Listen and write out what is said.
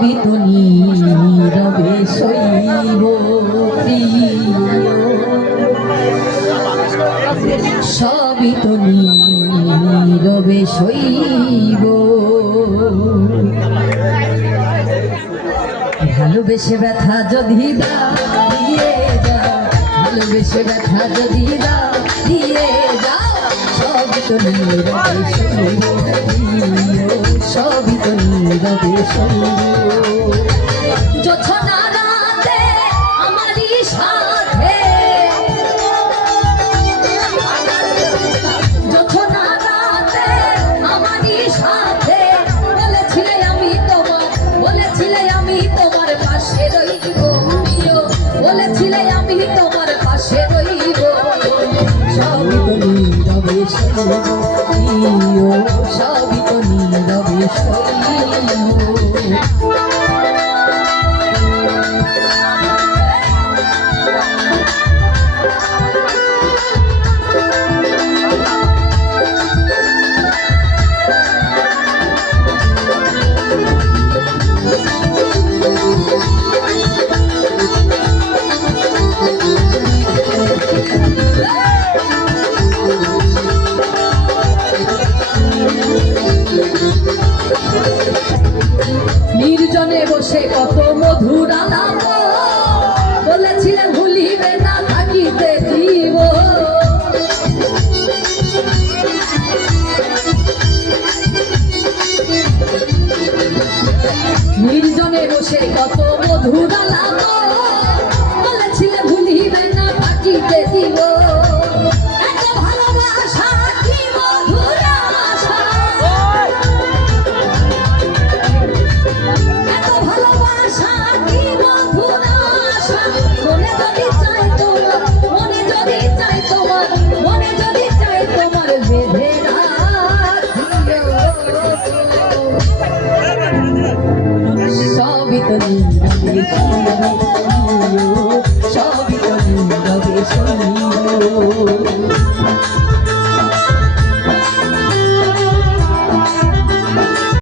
সবই তো নীরবে সইব সবই তো নীরবে সইব ভালোবেসে ব্যথা যদি দিয়ে যাও ভালোবেসে ব্যথা যদি দিয়ে যাও সবই তো নীরবে সইব সবই তো নীরবে সইব যোছনা রাতে আমারই সাথে যোছনা রাতে আমারই সাথে বলেছিলে আমি তোমার পাশে রইব বলেছিলে আমি তোমার পাশে রইব সবই তো নীরবে সইব সবই তো নীরবে সইব নির্জনে বসে কত মধুর আলাপ